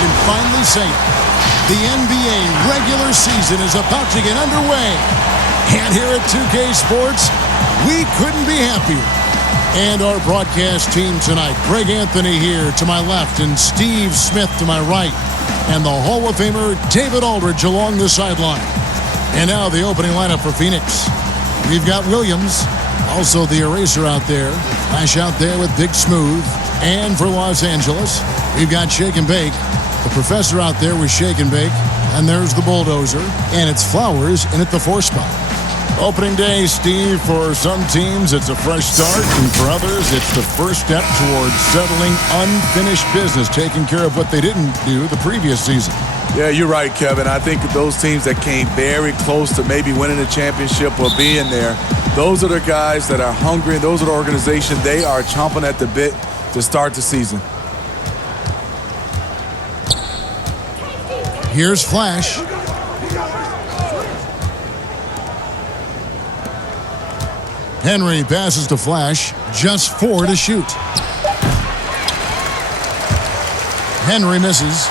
can finally say it. The NBA regular season is about to get underway. And here at 2K Sports, we couldn't be happier. And our broadcast team tonight, Greg Anthony here to my left and Steve Smith to my right. And the Hall of Famer David Aldridge along the sideline. And now the opening lineup for Phoenix. We've got Williams, also the eraser out there. Flash out there with Big Smooth. And for Los Angeles, we've got Shake and Bake. The professor out there with Shake and Bake. And there's the bulldozer. And it's Flowers in at the 4 spot. Opening day, Steve, for some teams, it's a fresh start. And for others, it's the first step towards settling unfinished business, taking care of what they didn't do the previous season. Yeah, you're right, Kevin. I think those teams that came very close to maybe winning a championship or being there, those are the guys that are hungry. Those are the organization. They are chomping at the bit to start the season. Here's Flash. Henry passes to Flash. Just 4 to shoot. Henry misses.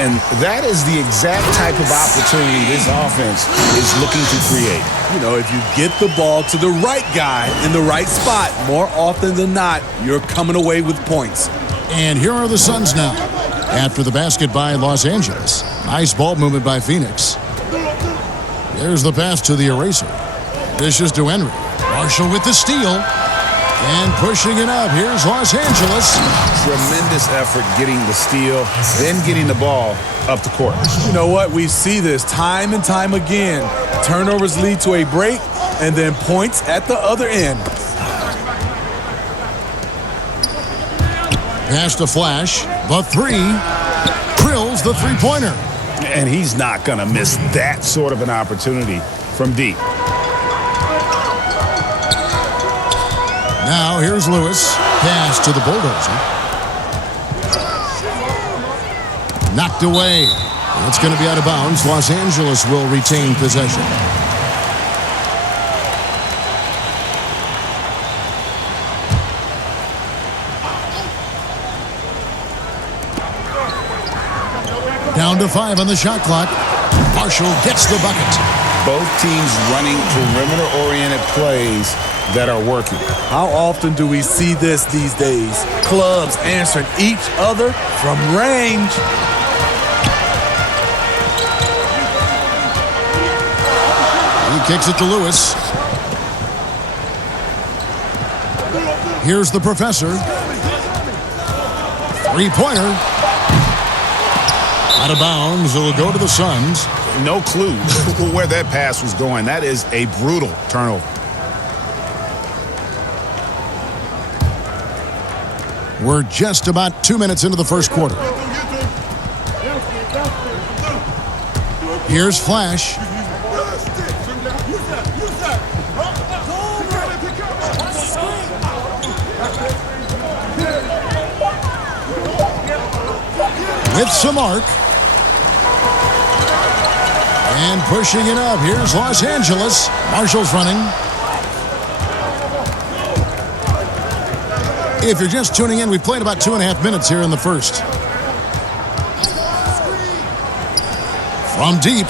And that is the exact type of opportunity this offense is looking to create. You know, if you get the ball to the right guy in the right spot, more often than not, you're coming away with points. And here are the Suns now. After the basket by Los Angeles. Nice ball movement by Phoenix. There's the pass to the eraser. Dishes to Henry. Marshall with the steal. And pushing it up. Here's Los Angeles. Tremendous effort getting the steal, then getting the ball up the court. You know what? We see this time and time again. Turnovers lead to a break, and then points at the other end. Pass to Flash. The 3. Drills the three-pointer. And he's not going to miss that sort of an opportunity from deep. Now here's Lewis. Pass to the bulldozer. Knocked away. It's going to be out of bounds. Los Angeles will retain possession. Down to 5 on the shot clock. Marshall gets the bucket. Both teams running perimeter-oriented plays that are working. How often do we see this these days? Clubs answering each other from range. He kicks it to Lewis. Here's the professor. Three-pointer. Out of bounds. It'll go to the Suns. No clue where that pass was going. That is a brutal turnover. We're just about 2 minutes into the first quarter. Here's Flash. With some arc. And pushing it up. Here's Los Angeles. Marshall's running. If you're just tuning in, we've played about 2.5 minutes here in the first. From deep.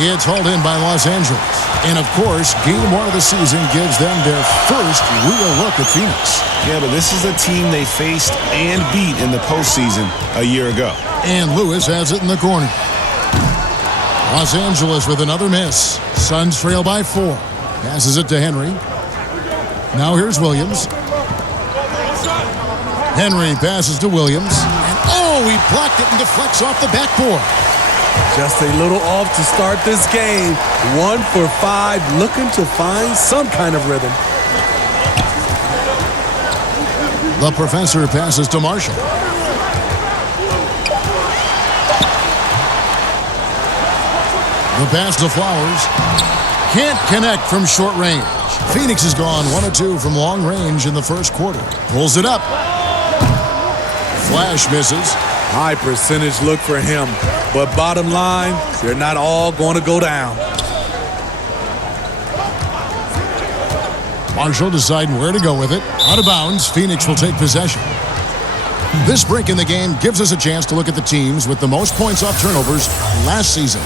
It's hauled in by Los Angeles. And, of course, game 1 of the season gives them their first real look at Phoenix. Yeah, but this is a team they faced and beat in the postseason a year ago. And Lewis has it in the corner. Los Angeles with another miss. Suns trail by 4. Passes it to Henry. Now here's Williams. Henry passes to Williams. And, he blocked it and deflects off the backboard. Just a little off to start this game. 1 for 5, looking to find some kind of rhythm. The professor passes to Marshall. The pass to Flowers. Can't connect from short range. Phoenix has gone 1 of 2 from long range in the first quarter. Pulls it up. Flash misses. High percentage look for him. But bottom line, they're not all going to go down. Marshall deciding where to go with it. Out of bounds. Phoenix will take possession. This break in the game gives us a chance to look at the teams with the most points off turnovers last season.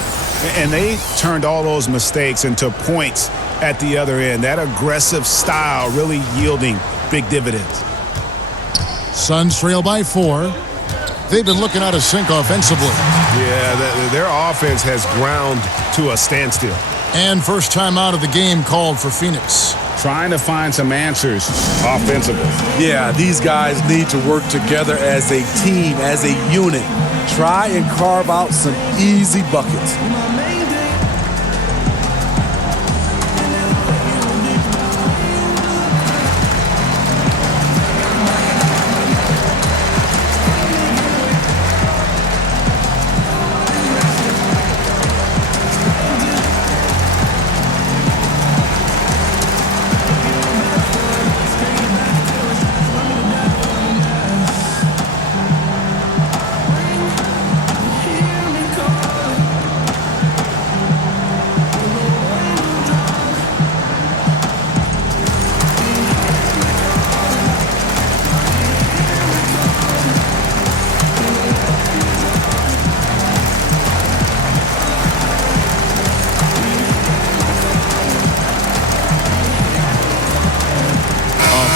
And they turned all those mistakes into points at the other end. That aggressive style really yielding big dividends. Suns trail by 4. They've been looking out of sync offensively. Yeah, their offense has ground to a standstill. And first time out of the game called for Phoenix. Trying to find some answers offensively. Yeah, these guys need to work together as a team, as a unit. Try and carve out some easy buckets.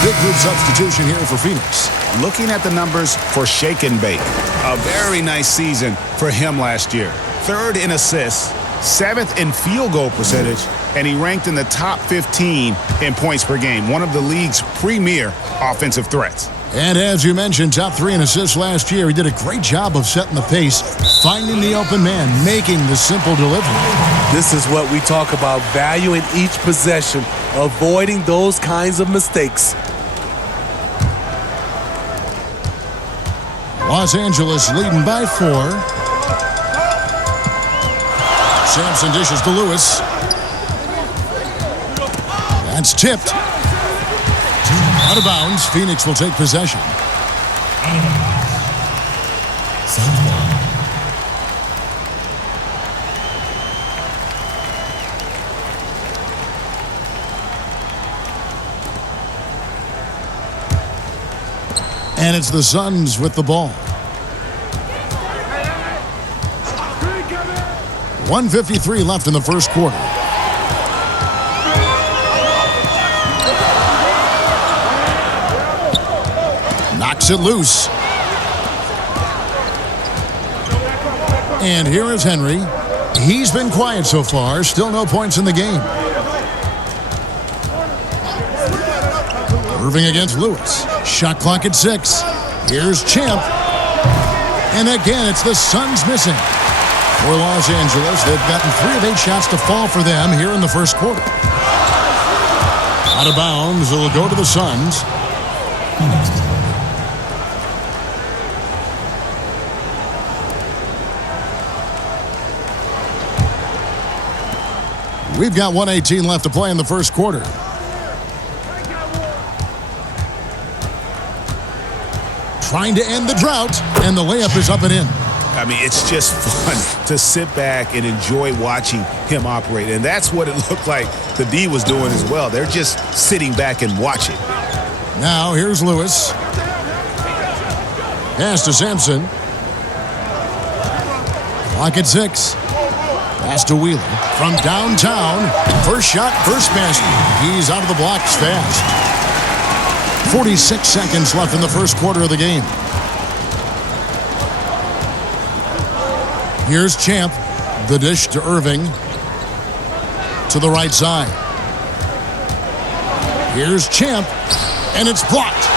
Big group substitution here for Phoenix. Looking at the numbers for Shake and Bake. A very nice season for him last year. 3rd in assists, 7th in field goal percentage, and he ranked in the top 15 in points per game. One of the league's premier offensive threats. And as you mentioned, top 3 in assists last year. He did a great job of setting the pace, finding the open man, making the simple delivery. This is what we talk about, valuing each possession, avoiding those kinds of mistakes. Los Angeles leading by 4. Sampson dishes to Lewis. That's tipped. Out of bounds. Phoenix will take possession. And it's the Suns with the ball. 1:53 left in the first quarter. Knocks it loose. And here is Henry. He's been quiet so far. Still no points in the game. Irving against Lewis. Shot clock at 6. Here's Champ. And again, it's the Suns missing. For Los Angeles, they've gotten 3 of 8 shots to fall for them here in the first quarter. Out of bounds, it'll go to the Suns. We've got 1:18 left to play in the first quarter. Trying to end the drought, and the layup is up and in. I mean, it's just fun to sit back and enjoy watching him operate. And that's what it looked like the D was doing as well. They're just sitting back and watching. Now, here's Lewis. Pass to Sampson. Clock at 6. Pass to Wheeler. From downtown. First shot, first basket. He's out of the blocks fast. 46 seconds left in the first quarter of the game. Here's Champ. The dish to Irving. To the right side. Here's Champ. And it's blocked.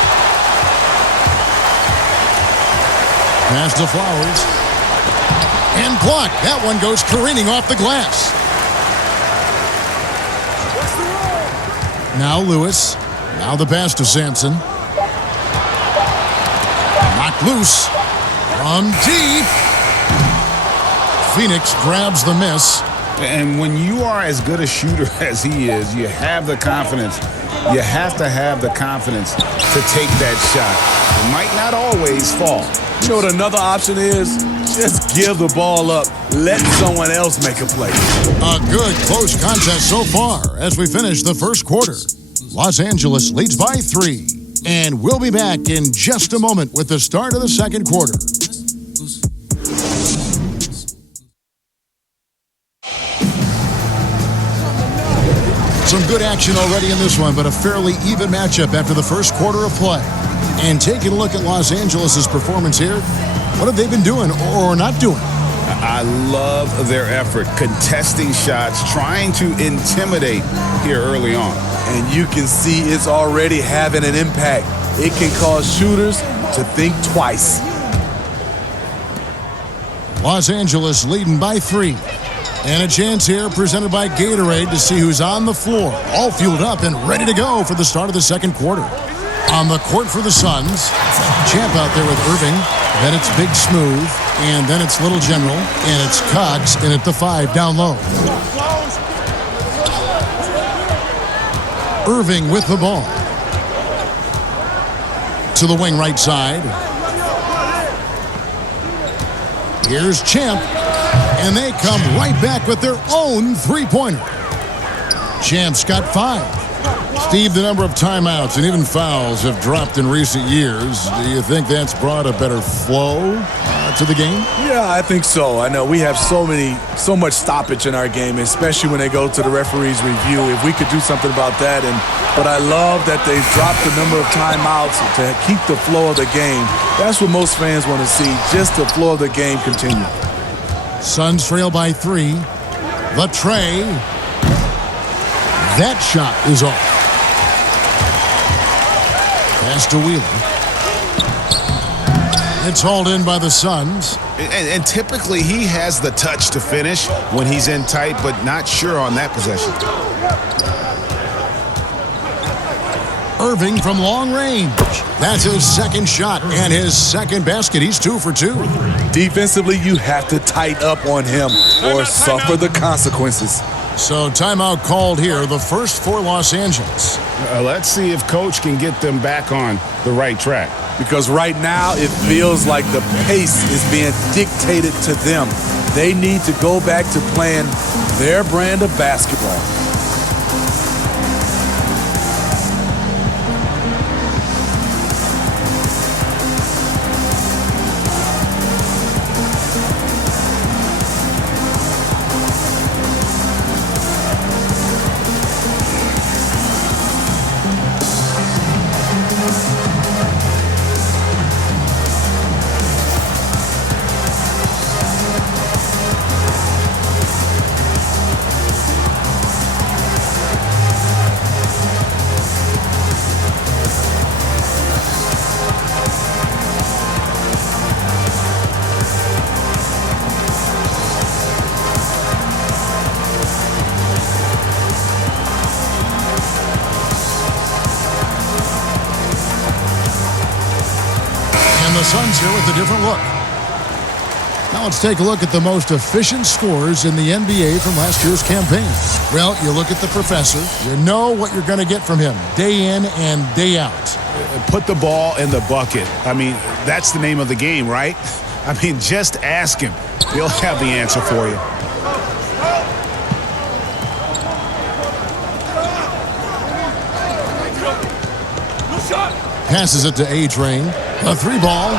Pass to Flowers. And blocked. That one goes careening off the glass. Now Lewis. Now the pass to Sampson. Knocked loose. From deep. Phoenix grabs the miss. And when you are as good a shooter as he is, you have the confidence. You have to have the confidence to take that shot. It might not always fall. You know what another option is? Just give the ball up. Let someone else make a play. A good close contest so far as we finish the first quarter. Los Angeles leads by 3. And we'll be back in just a moment with the start of the second quarter. Some good action already in this one, but a fairly even matchup after the first quarter of play. And taking a look at Los Angeles' performance here, what have they been doing or not doing? I love their effort, contesting shots, trying to intimidate here early on. And you can see it's already having an impact. It can cause shooters to think twice. Los Angeles leading by 3. And a chance here presented by Gatorade to see who's on the floor, all fueled up and ready to go for the start of the second quarter. On the court for the Suns, Champ out there with Irving. Then it's Big Smooth, and then it's Little General, and it's Cox in at the 5 down low. Irving with the ball. To the wing right side. Here's Champ. And they come right back with their own three-pointer. Champ's got 5. Steve, the number of timeouts and even fouls have dropped in recent years. Do you think that's brought a better flow to the game? Yeah, I think so. I know we have so much stoppage in our game, especially when they go to the referee's review. If we could do something about that, but I love that they've dropped the number of timeouts to keep the flow of the game. That's what most fans want to see, just the flow of the game continue. Suns trail by 3. The tray. That shot is off. Pass to Wheeler. It's hauled in by the Suns. And typically he has the touch to finish when he's in tight, but not sure on that possession. Irving from long range. That's his second shot and his second basket. He's 2 for 2. Defensively, you have to tighten up on him or suffer the consequences. So timeout called here, the first for Los Angeles. Let's see if Coach can get them back on the right track. Because right now it feels like the pace is being dictated to them. They need to go back to playing their brand of basketball. The Suns here with a different look. Now let's take a look at the most efficient scorers in the NBA from last year's campaign. Well, you look at the professor. You know what you're going to get from him day in and day out. Put the ball in the bucket. I mean, that's the name of the game, right? I mean, just ask him. He'll have the answer for you. Passes it to A-Train. A 3-ball.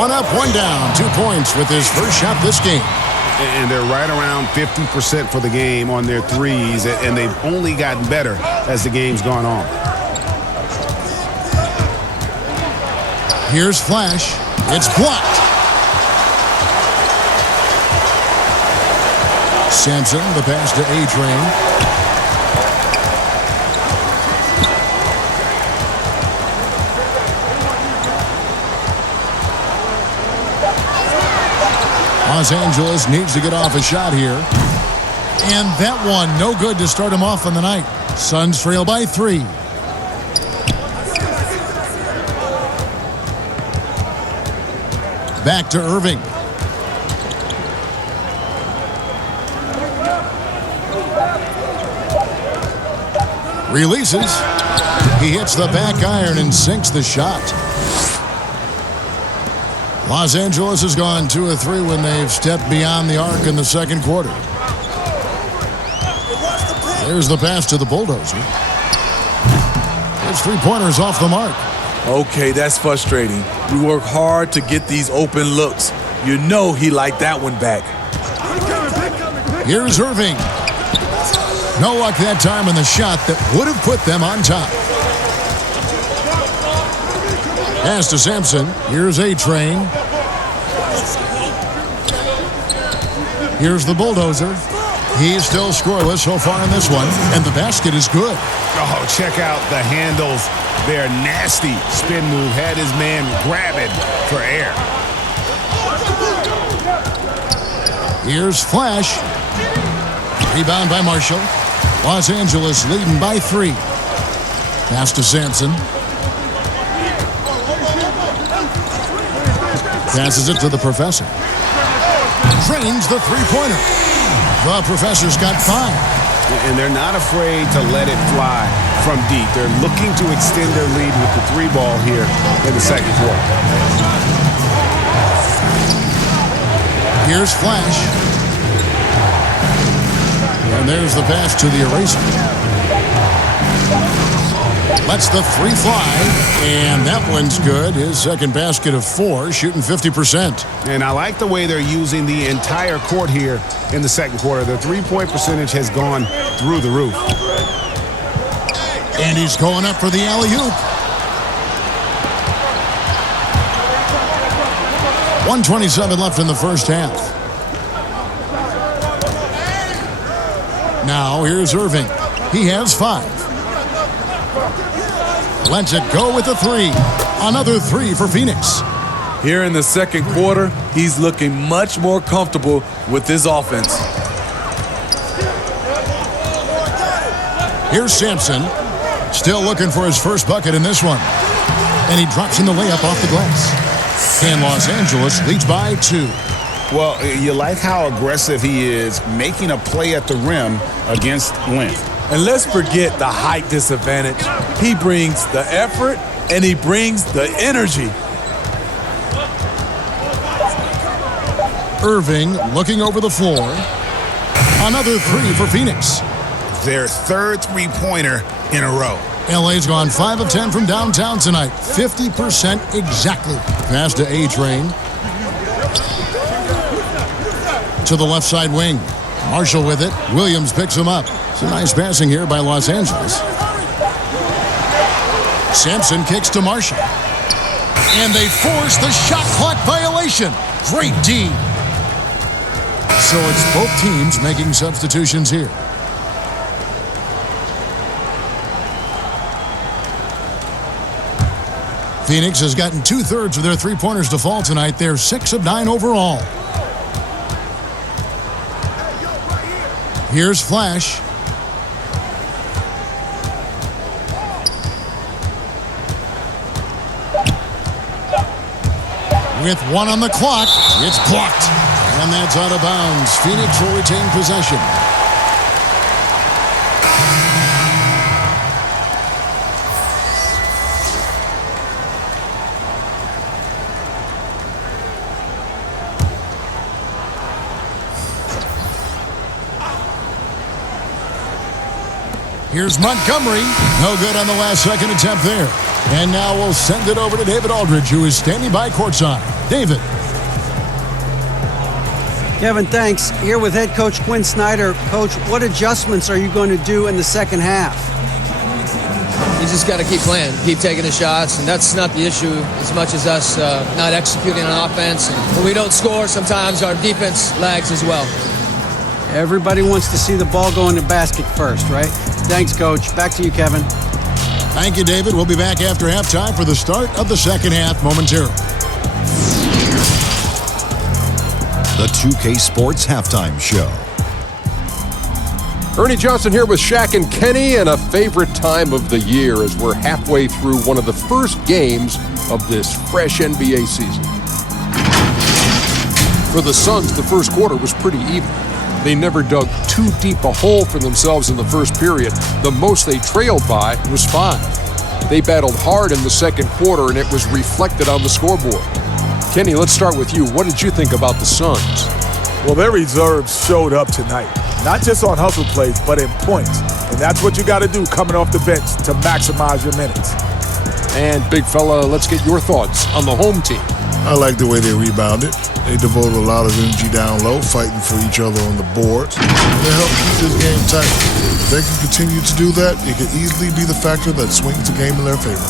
1 up, 1 down. 2 points with his first shot this game. And they're right around 50% for the game on their threes, and they've only gotten better as the game's gone on. Here's Flash. It's blocked. Sampson, the pass to A-Train. Los Angeles needs to get off a shot here. And that one, no good to start him off on the night. Suns trail by 3. Back to Irving. Releases. He hits the back iron and sinks the shot. Los Angeles has gone 2 of 3 when they've stepped beyond the arc in the second quarter. There's the pass to the Bulldozer. His three-pointer's off the mark. Okay, that's frustrating. We work hard to get these open looks. You know he liked that one back. Here's Irving. No luck that time in the shot that would have put them on top. Pass to Sampson. Here's A-Train. Here's the bulldozer. He's still scoreless so far in this one, and the basket is good. Oh, check out the handles. They're nasty. Spin move had his man grabbing for air. Here's Flash. Rebound by Marshall. Los Angeles leading by 3. Pass to Sampson. Passes it to the professor. Trains the three-pointer. The professor's got 5. And they're not afraid to let it fly from deep. They're looking to extend their lead with the 3-ball here in the second quarter. Here's Flash. And there's the pass to the eraser. Lets the 3 fly, and that one's good. His second basket of 4, shooting 50%. And I like the way they're using the entire court here in the second quarter. The three-point percentage has gone through the roof. And he's going up for the alley-oop. 1:27 left in the first half. Now here's Irving. He has 5. Lets it go with the 3. Another 3 for Phoenix. Here in the second quarter, he's looking much more comfortable with his offense. Here's Sampson. Still looking for his first bucket in this one. And he drops in the layup off the glass. And Los Angeles leads by 2. Well, you like how aggressive he is making a play at the rim against length. And let's forget the height disadvantage. He brings the effort and he brings the energy. Irving looking over the floor. Another 3 for Phoenix. Their third three-pointer in a row. LA's gone 5 of 10 from downtown tonight. 50% exactly. Pass to A-Train. To the left side wing. Marshall with it. Williams picks him up. It's a nice passing here by Los Angeles. Sampson kicks to Marshall. And they force the shot clock violation. Great D. So it's both teams making substitutions here. Phoenix has gotten 2/3 of their three-pointers to fall tonight. They're 6 of 9 overall. Here's Flash. With 1 on the clock, it's blocked. And that's out of bounds. Phoenix will retain possession. Here's Montgomery. No good on the last second attempt there. And now we'll send it over to David Aldridge, who is standing by courtside. David. Kevin, thanks. Here with head coach Quinn Snyder. Coach, what adjustments are you going to do in the second half? You just got to keep playing, keep taking the shots, and that's not the issue as much as us not executing on offense. And when we don't score, sometimes our defense lags as well. Everybody wants to see the ball go in the basket first, right? Thanks, Coach. Back to you, Kevin. Thank you, David. We'll be back after halftime for the start of the second half momentarily. The 2K Sports Halftime Show. Ernie Johnson here with Shaq and Kenny, and a favorite time of the year as we're halfway through one of the first games of this fresh NBA season. For the Suns, the first quarter was pretty even. They never dug too deep a hole for themselves in the first period. The most they trailed by was 5. They battled hard in the second quarter, and it was reflected on the scoreboard. Kenny, let's start with you. What did you think about the Suns? Well, their reserves showed up tonight. not just on hustle plays, but in points. And that's what you got to do coming off the bench to maximize your minutes. And big fella, let's get your thoughts on the home team. I like the way they rebounded. They devoted a lot of energy down low, fighting for each other on the boards. They helped keep this game tight. If they can continue to do that, it could easily be the factor that swings the game in their favor.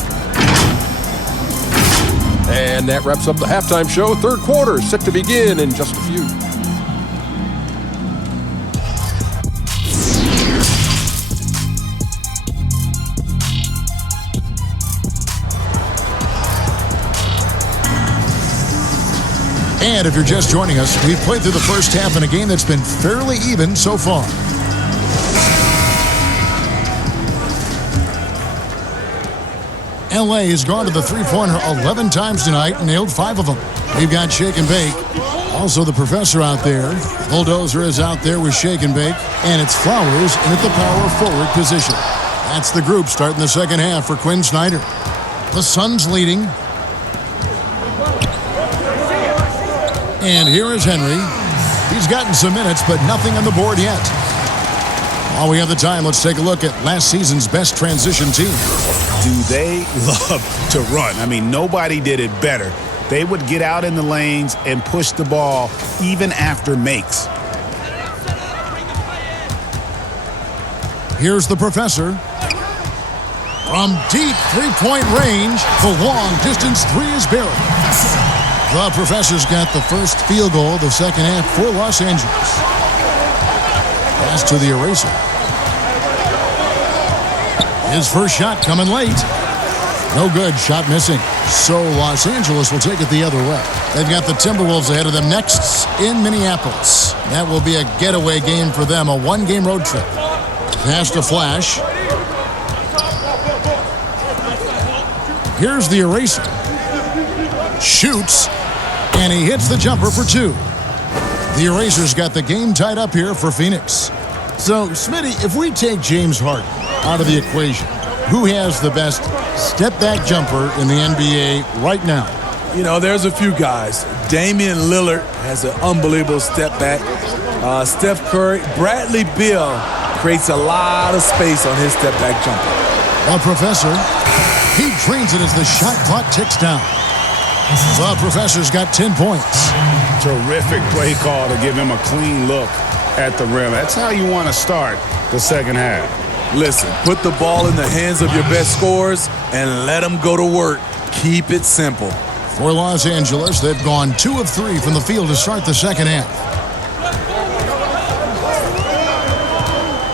And that wraps up the halftime show. Third quarter is set to begin in just a few. And if you're just joining us, we've played through the first half in a game that's been fairly even so far. LA has gone to the three-pointer 11 times tonight and nailed 5 of them. We've got Shake and Bake. Also the professor out there. Bulldozer is out there with Shake and Bake. And it's Flowers in at the power forward position. That's the group starting the second half for Quinn Snyder. The Suns leading. And here is Henry. He's gotten some minutes, but nothing on the board yet. While we have the time, let's take a look at last season's best transition team. Do they love to run? I mean, nobody did it better. They would get out in the lanes and push the ball even after makes. Here's the professor. From deep three-point range, the long-distance three is buried. The professor's got the first field goal of the second half for Los Angeles. Pass to the eraser. His first shot coming late. No good, shot missing. So Los Angeles will take it the other way. They've got the Timberwolves ahead of them next in Minneapolis. That will be a getaway game for them, a one-game road trip. Pass to Flash. Here's the eraser. Shoots. And he hits the jumper for 2. The eraser's got the game tied up here for Phoenix. So, Smitty, if we take James Harden out of the equation, who has the best step-back jumper in the NBA right now? You know, there's a few guys. Damian Lillard has an unbelievable step-back. Steph Curry, Bradley Beal creates a lot of space on his step-back jumper. The professor, he drains it as the shot clock ticks down. The professor's got 10 points. Terrific play call to give him a clean look at the rim. That's how you want to start the second half. Listen, put the ball in the hands of your best scorers and let them go to work. Keep it simple. For Los Angeles, they've gone 2 of 3 from the field to start the second half.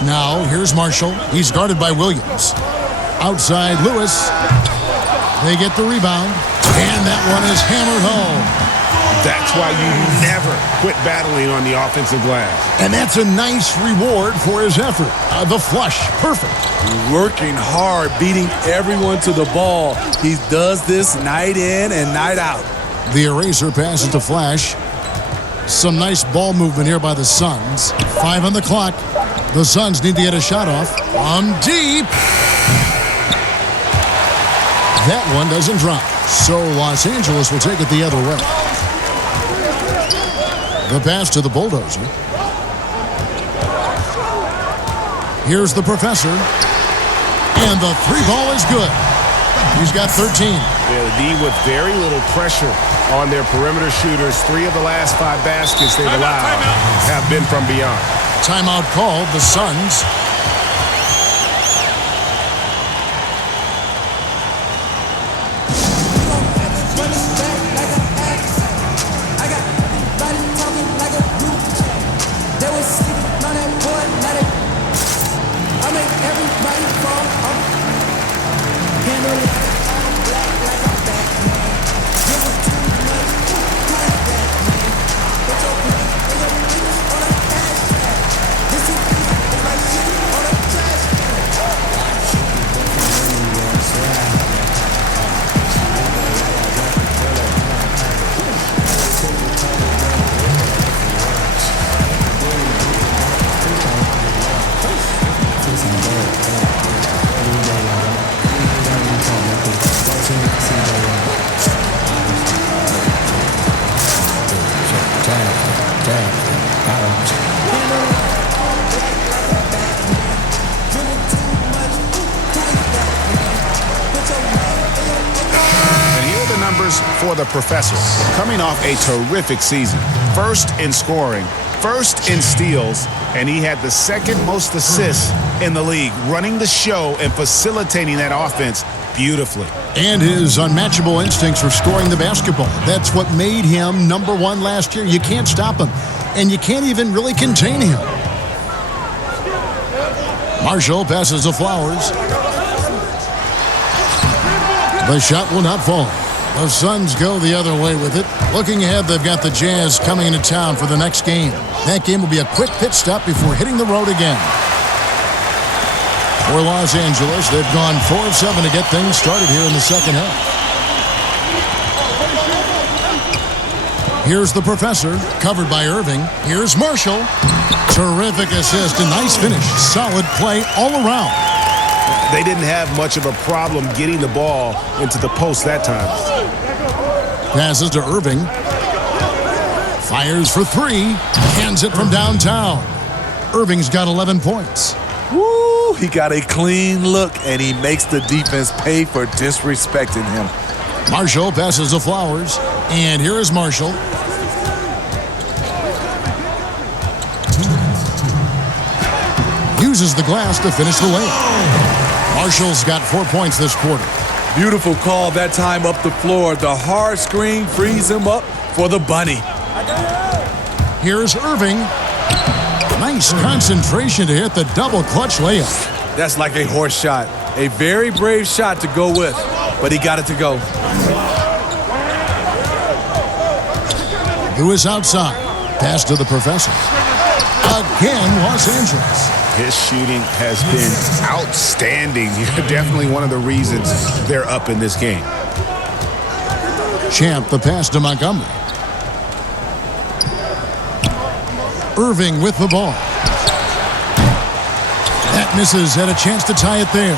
Now, here's Marshall. He's guarded by Williams. Outside, Lewis. They get the rebound. And that one is hammered home. That's why you never quit battling on the offensive glass. And that's a nice reward for his effort. The flush, perfect. Working hard, beating everyone to the ball. He does this night in and night out. The eraser passes to Flash. Some nice ball movement here by the Suns. 5 on the clock. The Suns need to get a shot off. From deep. That one doesn't drop. So Los Angeles will take it the other way. The pass to the Bulldozer. Here's the professor. And the 3-ball is good. He's got 13. Yeah, the D with very little pressure on their perimeter shooters. 3 of the last 5 baskets they've allowed have been from beyond. Timeout called, the Suns. points for the Professor, coming off a terrific season. First in scoring, first in steals, and he had the second most assists in the league, running the show and facilitating that offense beautifully. And his unmatchable instincts for scoring the basketball. That's what made him number one last year. You can't stop him, and you can't even really contain him. Marshall passes to Flowers. The shot will not fall. The Suns go the other way with it. Looking ahead, they've got the Jazz coming into town for the next game. That game will be a quick pit stop before hitting the road again. For Los Angeles, they've gone 4 of 7 to get things started here in the second half. Here's the Professor, covered by Irving. Here's Marshall. Terrific assist and nice finish. Solid play all around. They didn't have much of a problem getting the ball into the post that time. Passes to Irving. Fires for 3. Hands it from downtown. Irving's got 11 points. Woo! He got a clean look, and he makes the defense pay for disrespecting him. Marshall passes to Flowers. And here is Marshall. Uses the glass to finish the layup. Marshall's got 4 points this quarter. Beautiful call that time up the floor. The hard screen frees him up for the bunny. Here's Irving. Nice concentration to hit the double clutch layup. That's like a horse shot. A very brave shot to go with, but he got it to go. Lewis outside. Pass to the Professor. Again, Los Angeles. His shooting has been outstanding. Definitely one of the reasons they're up in this game. Champ, the pass to Montgomery. Irving with the ball. That misses. Had a chance to tie it there.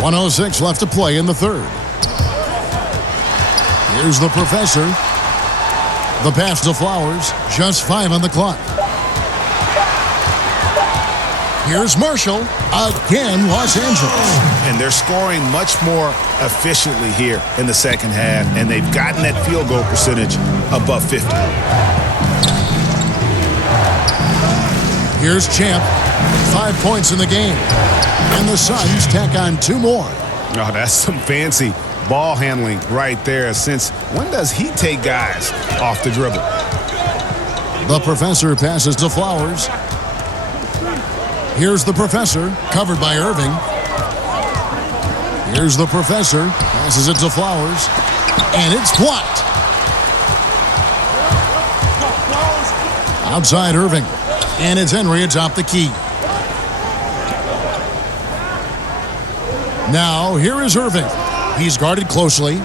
.106 left to play in the third. Here's the Professor. The pass to Flowers. Just 5 on the clock. Here's Marshall. Again, Los Angeles. And they're scoring much more efficiently here in the second half, and they've gotten that field goal percentage above 50. Here's Champ. 5 points in the game. And the Suns tack on 2 more. Oh, that's some fancy ball handling right there. Since when does he take guys off the dribble? The Professor passes to Flowers. Here's the Professor, covered by Irving. Here's the Professor, passes it to Flowers, and it's blocked. Outside Irving, and it's Henry atop the key. Now, here is Irving. He's guarded closely.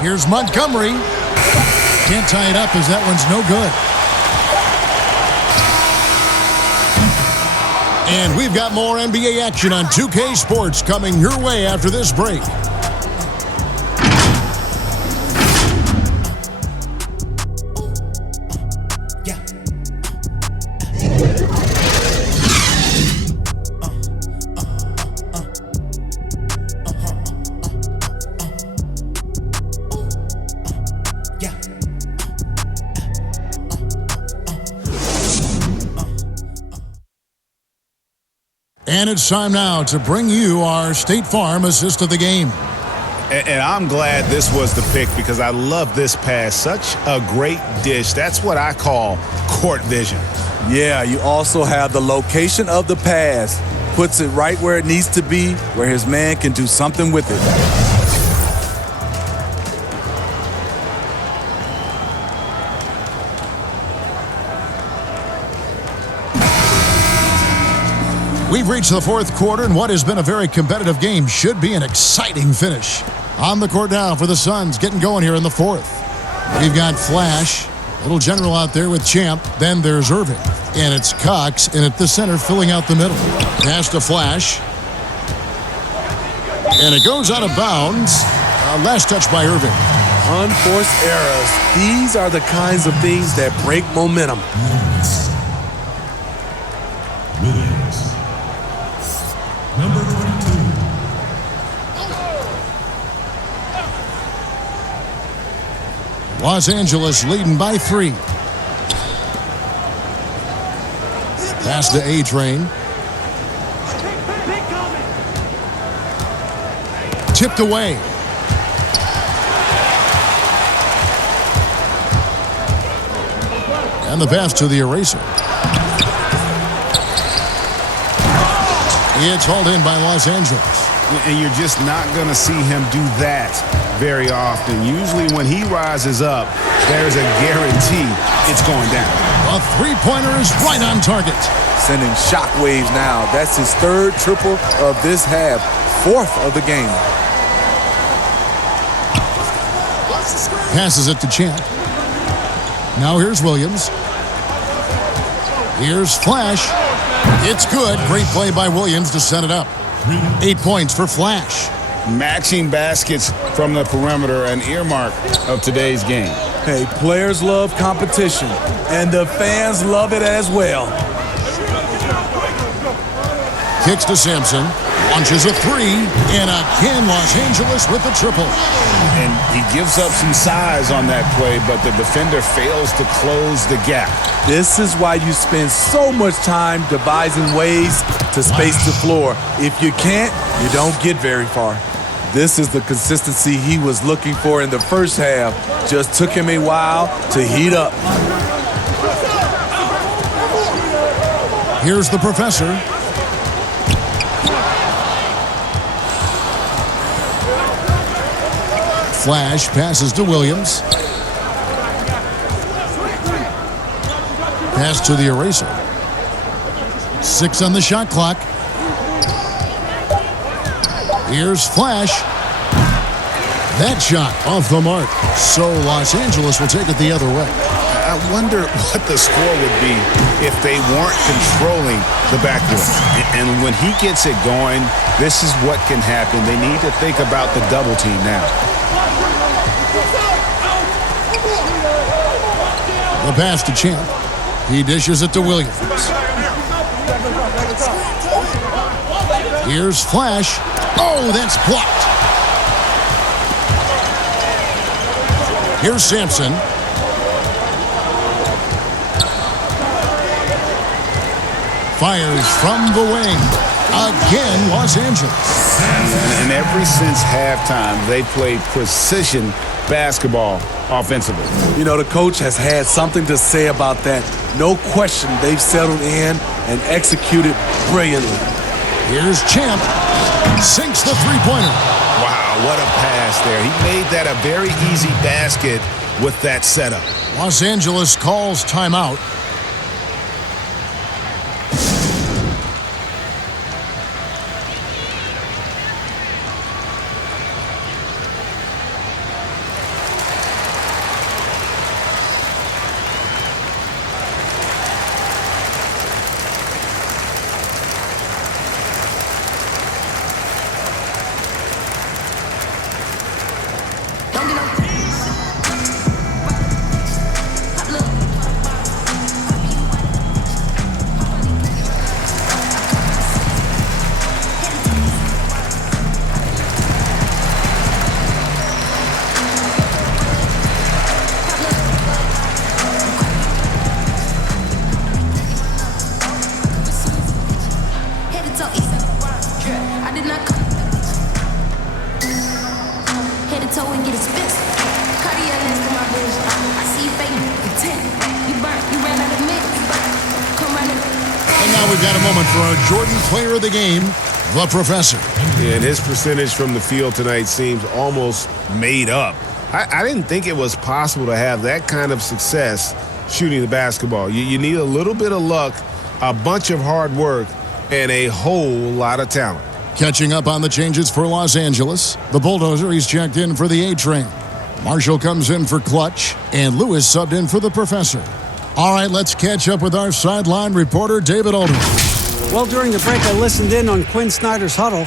Here's Montgomery. Can't tie it up as that one's no good. And we've got more NBA action on 2K Sports coming your way after this break. And it's time now to bring you our State Farm assist of the game. And I'm glad this was the pick because I love this pass. Such a great dish. That's what I call court vision. Yeah, you also have the location of the pass. Puts it right where it needs to be, where his man can do something with it. We've reached the fourth quarter, and what has been a very competitive game should be an exciting finish. On the court now for the Suns, getting going here in the fourth. We've got Flash, little general out there with Champ. Then there's Irving, and it's Cox, and at the center, filling out the middle. Pass to Flash. And it goes out of bounds. Last touch by Irving. Unforced errors. These are the kinds of things that break momentum. Los Angeles leading by 3. Pass to A-Train. Tipped away. And the pass to the eraser. It's hauled in by Los Angeles. And you're just not going to see him do that very often. Usually when he rises up, there's a guarantee it's going down. A three-pointer is right on target. Sending shockwaves now. That's his 3rd triple of this half, 4th of the game. Passes it to Champ. Now here's Williams. Here's Flash. It's good. Great play by Williams to set it up. 8 points for Flash. Matching baskets from the perimeter, an earmark of today's game. Hey, players love competition, and the fans love it as well. Kicks to Sampson. Launches a 3. And again, Los Angeles with the triple. And he gives up some size on that play, but the defender fails to close the gap. This is why you spend so much time devising ways to space the floor. If you can't, you don't get very far. This is the consistency he was looking for in the first half. Just took him a while to heat up. Here's the professor. Flash passes to Williams. Pass to the eraser. 6 on the shot clock. Here's Flash. That shot off the mark. So Los Angeles will take it the other way. I wonder what the score would be if they weren't controlling the backcourt. And when he gets it going, this is what can happen. They need to think about the double team now. The pass to Champ. He dishes it to Williams. Here's Flash. Oh, that's blocked. Here's Sampson. Fires from the wing. Again, Los Angeles. And ever since halftime, they played precision basketball offensively. You know, the coach has had something to say about that. No question, they've settled in and executed brilliantly. Here's Champ. Sinks the three-pointer. Wow, what a pass there. He made that a very easy basket with that setup. Los Angeles calls timeout. Jordan player of the game, the professor. Yeah, and his percentage from the field tonight seems almost made up. I didn't think it was possible to have that kind of success shooting the basketball. You need a little bit of luck, a bunch of hard work, and a whole lot of talent. Catching up on the changes for Los Angeles, the Bulldozer, he's checked in for the A-Train. Marshall comes in for Clutch, and Lewis subbed in for the professor. All right, let's catch up with our sideline reporter, David Aldridge. Well, during the break, I listened in on Quinn Snyder's huddle.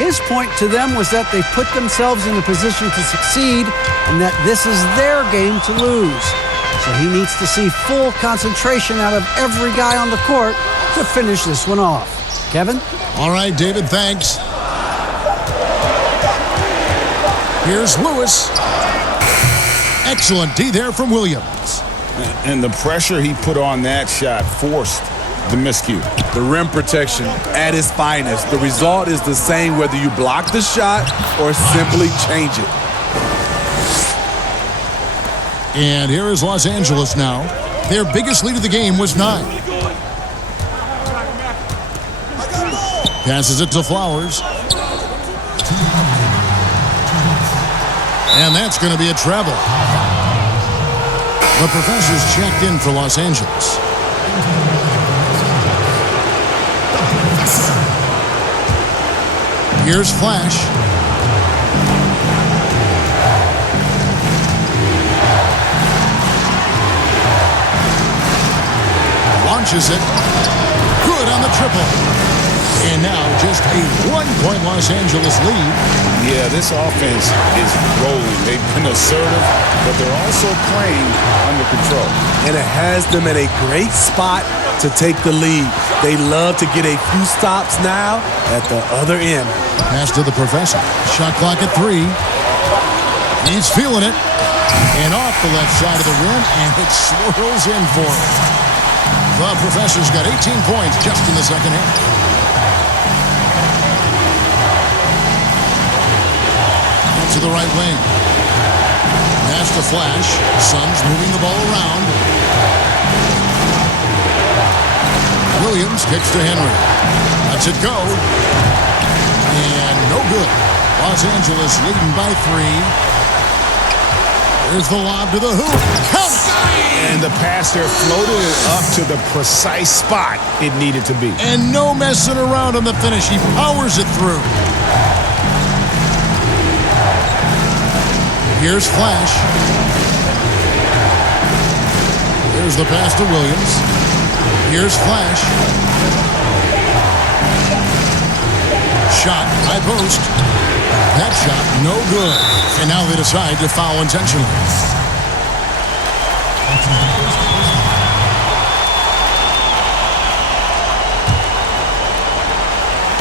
His point to them was that they put themselves in a position to succeed and that this is their game to lose. So he needs to see full concentration out of every guy on the court to finish this one off. Kevin? All right, David, thanks. Here's Lewis. Excellent D there from Williams. And the pressure he put on that shot forced the miscue. The rim protection at its finest. The result is the same whether you block the shot or simply change it. And here is Los Angeles now. Their biggest lead of the game was 9. Passes it to Flowers. And that's going to be a travel. The Professors checked in for Los Angeles. Here's Flash. Launches it. Good on the triple. And now just a 1-point Los Angeles lead. Yeah, this offense is rolling. They've been assertive, but they're also playing under control. And it has them in a great spot to take the lead. They love to get a few stops now at the other end. Pass to the Professor. Shot clock at 3. He's feeling it. And off the left side of the rim, and it swirls in for him. The Professor's got 18 points just in the second half. To the right wing. Pass to Flash. Suns moving the ball around. Williams kicks to Henry. Lets it go. And no good. Los Angeles leading by 3. There's the lob to the hoop. Count it! And the passer floated it up to the precise spot it needed to be. And no messing around on the finish. He powers it through. Here's Flash. Here's the pass to Williams. Here's Flash. Shot, high post. That shot, no good. And now they decide to foul intentionally.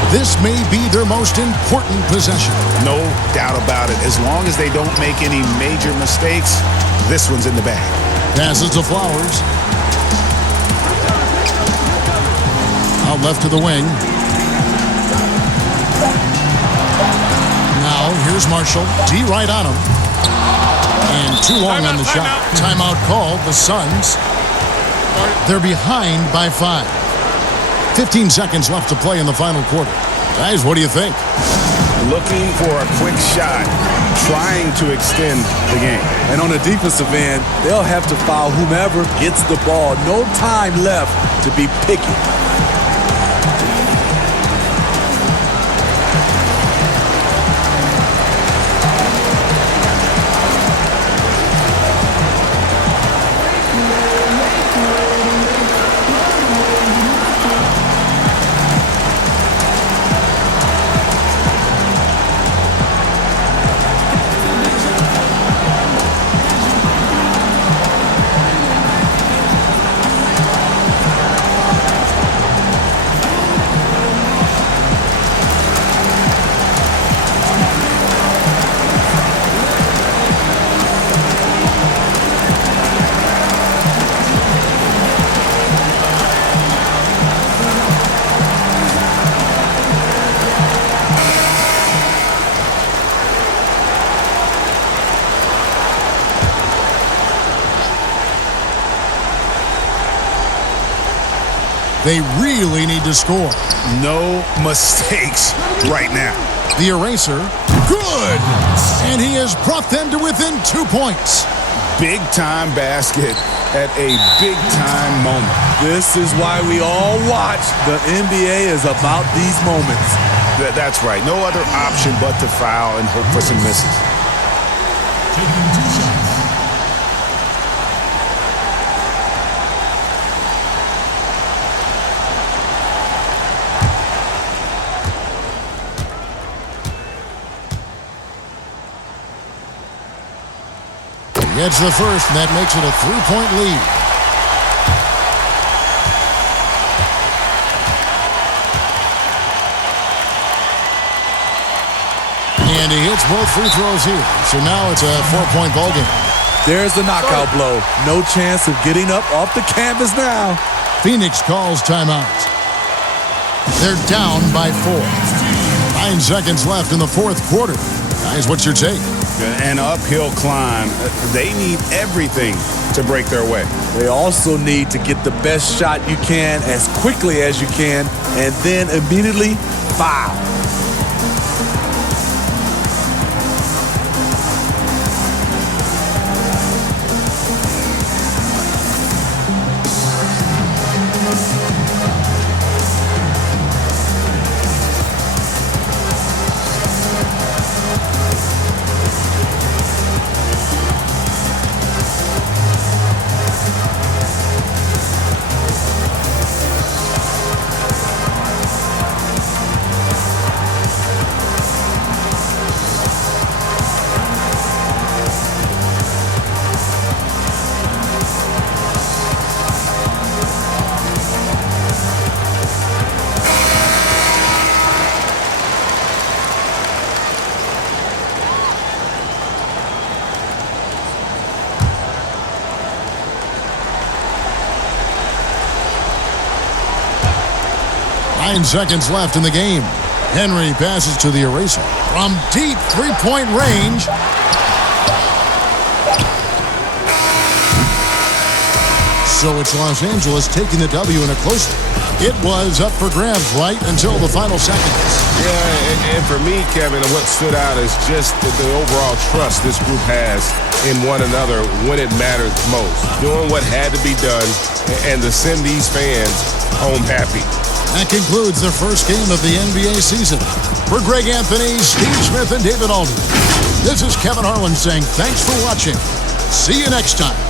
This may be their most important possession. No doubt about it. As long as they don't make any major mistakes, this one's in the bag. Passes to Flowers. Out left to the wing. Now, here's Marshall. D right on him. And too long on the shot. Timeout called. The Suns. They're behind by 5. 15 seconds left to play in the final quarter. Guys, what do you think? Looking for a quick shot, trying to extend the game. And on the defensive end, they'll have to foul whomever gets the ball. No time left to be picky. They really need to score. No mistakes right now. The eraser, good! And he has brought them to within 2 points. Big-time basket at a big-time moment. This is why we all watch. The NBA is about these moments. That's right. No other option but to foul and hope for some misses. Gets the first, and that makes it a 3-point lead. And he hits both free throws here. So now it's a 4-point ball game. There's the knockout blow. No chance of getting up off the canvas now. Phoenix calls timeout. They're down by 4. 9 seconds left in the fourth quarter. Guys, what's your take? An uphill climb. They need everything to break their way. They also need to get the best shot you can as quickly as you can and then immediately foul. Seconds left in the game. Henry passes to the eraser. From deep three-point range. So it's Los Angeles taking the W in a close one. It was up for grabs right until the final seconds. Yeah, and for me, Kevin, what stood out is just the overall trust this group has in one another when it matters most. Doing what had to be done and to send these fans home happy. That concludes the first game of the NBA season. For Greg Anthony, Steve Smith, and David Aldridge, this is Kevin Harlan saying thanks for watching. See you next time.